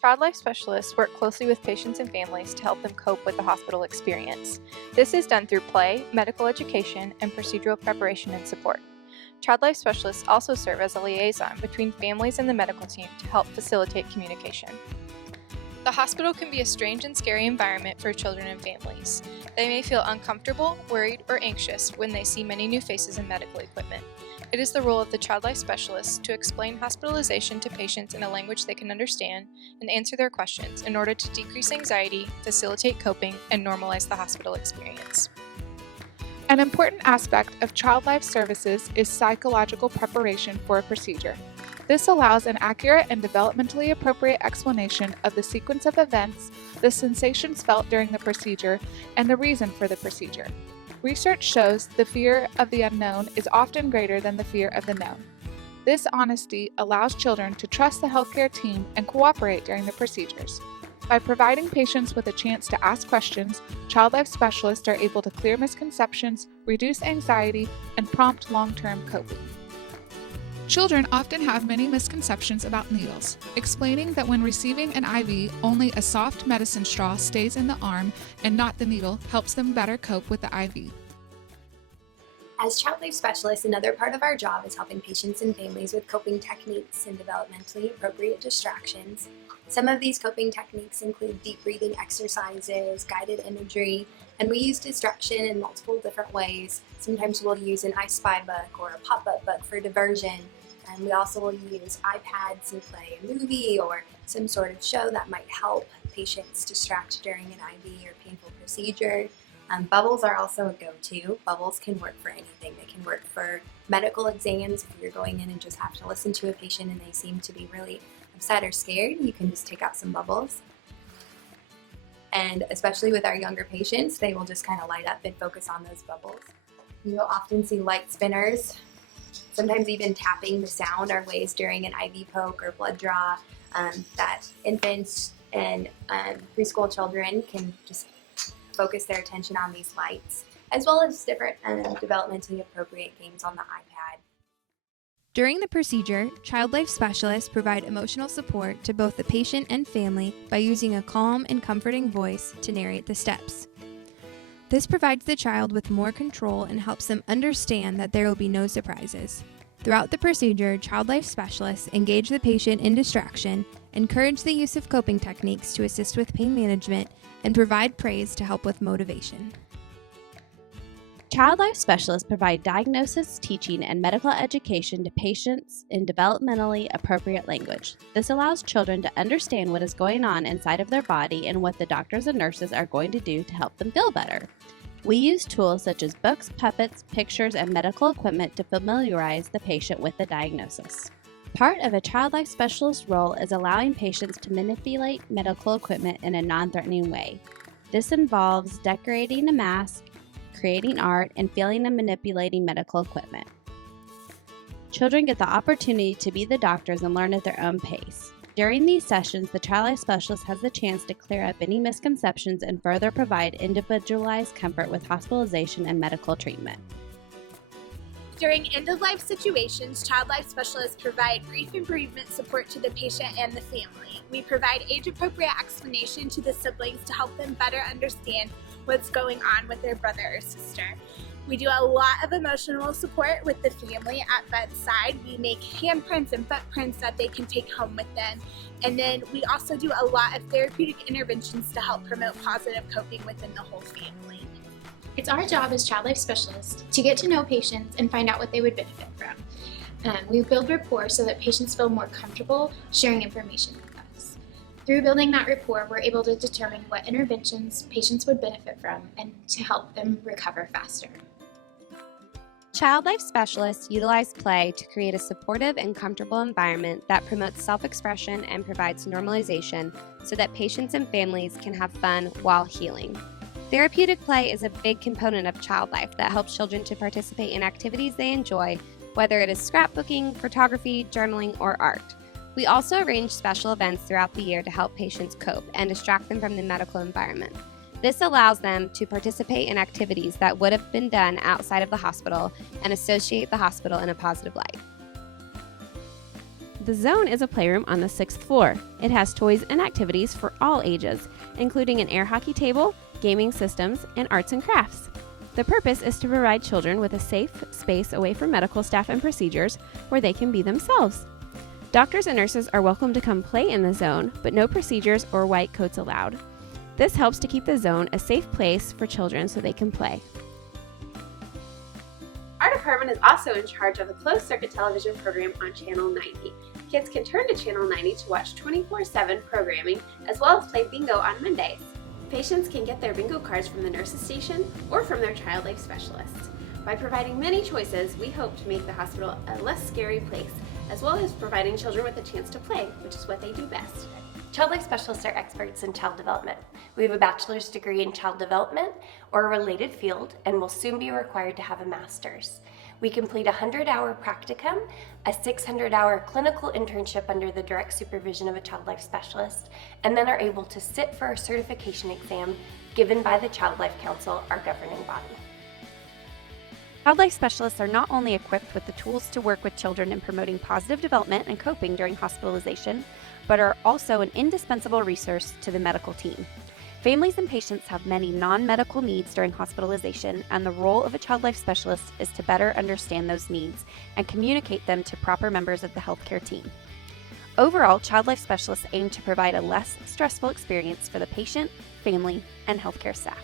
Child life specialists work closely with patients and families to help them cope with the hospital experience. This is done through play, medical education, and procedural preparation and support. Child life specialists also serve as a liaison between families and the medical team to help facilitate communication. The hospital can be a strange and scary environment for children and families. They may feel uncomfortable, worried, or anxious when they see many new faces and medical equipment. It is the role of the child life specialist to explain hospitalization to patients in a language they can understand and answer their questions in order to decrease anxiety, facilitate coping, and normalize the hospital experience. An important aspect of child life services is psychological preparation for a procedure. This allows an accurate and developmentally appropriate explanation of the sequence of events, the sensations felt during the procedure, and the reason for the procedure. Research shows the fear of the unknown is often greater than the fear of the known. This honesty allows children to trust the healthcare team and cooperate during the procedures. By providing patients with a chance to ask questions, child life specialists are able to clear misconceptions, reduce anxiety, and prompt long-term coping. Children often have many misconceptions about needles. Explaining that when receiving an IV, only a soft medicine straw stays in the arm and not the needle helps them better cope with the IV. As child life specialists, another part of our job is helping patients and families with coping techniques and developmentally appropriate distractions. Some of these coping techniques include deep breathing exercises, guided imagery, and we use distraction in multiple different ways. Sometimes we'll use an I Spy book or a pop-up book for diversion. And we also will use iPads and play a movie or some sort of show that might help patients distract during an IV or painful procedure. Bubbles are also a go-to. Bubbles can work for anything. They can work for medical exams. If you're going in and just have to listen to a patient and they seem to be really upset or scared, you can just take out some bubbles. And especially with our younger patients, they will just kind of light up and focus on those bubbles. You'll often see light spinners. Sometimes even tapping the sound are ways during an IV poke or blood draw that infants and preschool children can just focus their attention on these lights, as well as different developmentally appropriate games on the iPad. During the procedure, child life specialists provide emotional support to both the patient and family by using a calm and comforting voice to narrate the steps. This provides the child with more control and helps them understand that there will be no surprises. Throughout the procedure, child life specialists engage the patient in distraction, encourage the use of coping techniques to assist with pain management, and provide praise to help with motivation. Child life specialists provide diagnosis, teaching, and medical education to patients in developmentally appropriate language. This allows children to understand what is going on inside of their body and what the doctors and nurses are going to do to help them feel better. We use tools such as books, puppets, pictures, and medical equipment to familiarize the patient with the diagnosis. Part of a child life specialist role is allowing patients to manipulate medical equipment in a non-threatening way. This involves decorating a mask, creating art, and feeling and manipulating medical equipment. Children get the opportunity to be the doctors and learn at their own pace. During these sessions, the child life specialist has the chance to clear up any misconceptions and further provide individualized comfort with hospitalization and medical treatment. During end-of-life situations, child life specialists provide grief and bereavement support to the patient and the family. We provide age-appropriate explanation to the siblings to help them better understand what's going on with their brother or sister. We do a lot of emotional support with the family at bedside. We make handprints and footprints that they can take home with them. And then we also do a lot of therapeutic interventions to help promote positive coping within the whole family. It's our job as child life specialists to get to know patients and find out what they would benefit from. We build rapport so that patients feel more comfortable sharing information with us. Through building that rapport, we're able to determine what interventions patients would benefit from and to help them recover faster. Child life specialists utilize play to create a supportive and comfortable environment that promotes self-expression and provides normalization so that patients and families can have fun while healing. Therapeutic play is a big component of child life that helps children to participate in activities they enjoy, whether it is scrapbooking, photography, journaling, or art. We also arrange special events throughout the year to help patients cope and distract them from the medical environment. This allows them to participate in activities that would have been done outside of the hospital and associate the hospital in a positive light. The Zone is a playroom on the 6th floor. It has toys and activities for all ages, including an air hockey table, gaming systems, and arts and crafts. The purpose is to provide children with a safe space away from medical staff and procedures where they can be themselves. Doctors and nurses are welcome to come play in the Zone, but no procedures or white coats allowed. This helps to keep the Zone a safe place for children so they can play. Our department is also in charge of the closed-circuit television program on Channel 90. Kids can turn to Channel 90 to watch 24/7 programming, as well as play bingo on Mondays. Patients can get their bingo cards from the nurses station or from their child life specialist. By providing many choices, we hope to make the hospital a less scary place, as well as providing children with a chance to play, which is what they do best. Child life specialists are experts in child development. We have a bachelor's degree in child development or a related field and will soon be required to have a master's. We complete a 100-hour practicum, a 600-hour clinical internship under the direct supervision of a child life specialist, and then are able to sit for a certification exam given by the Child Life Council, our governing body. Child life specialists are not only equipped with the tools to work with children in promoting positive development and coping during hospitalization, but are also an indispensable resource to the medical team. Families and patients have many non-medical needs during hospitalization, and the role of a child life specialist is to better understand those needs and communicate them to proper members of the healthcare team. Overall, child life specialists aim to provide a less stressful experience for the patient, family, and healthcare staff.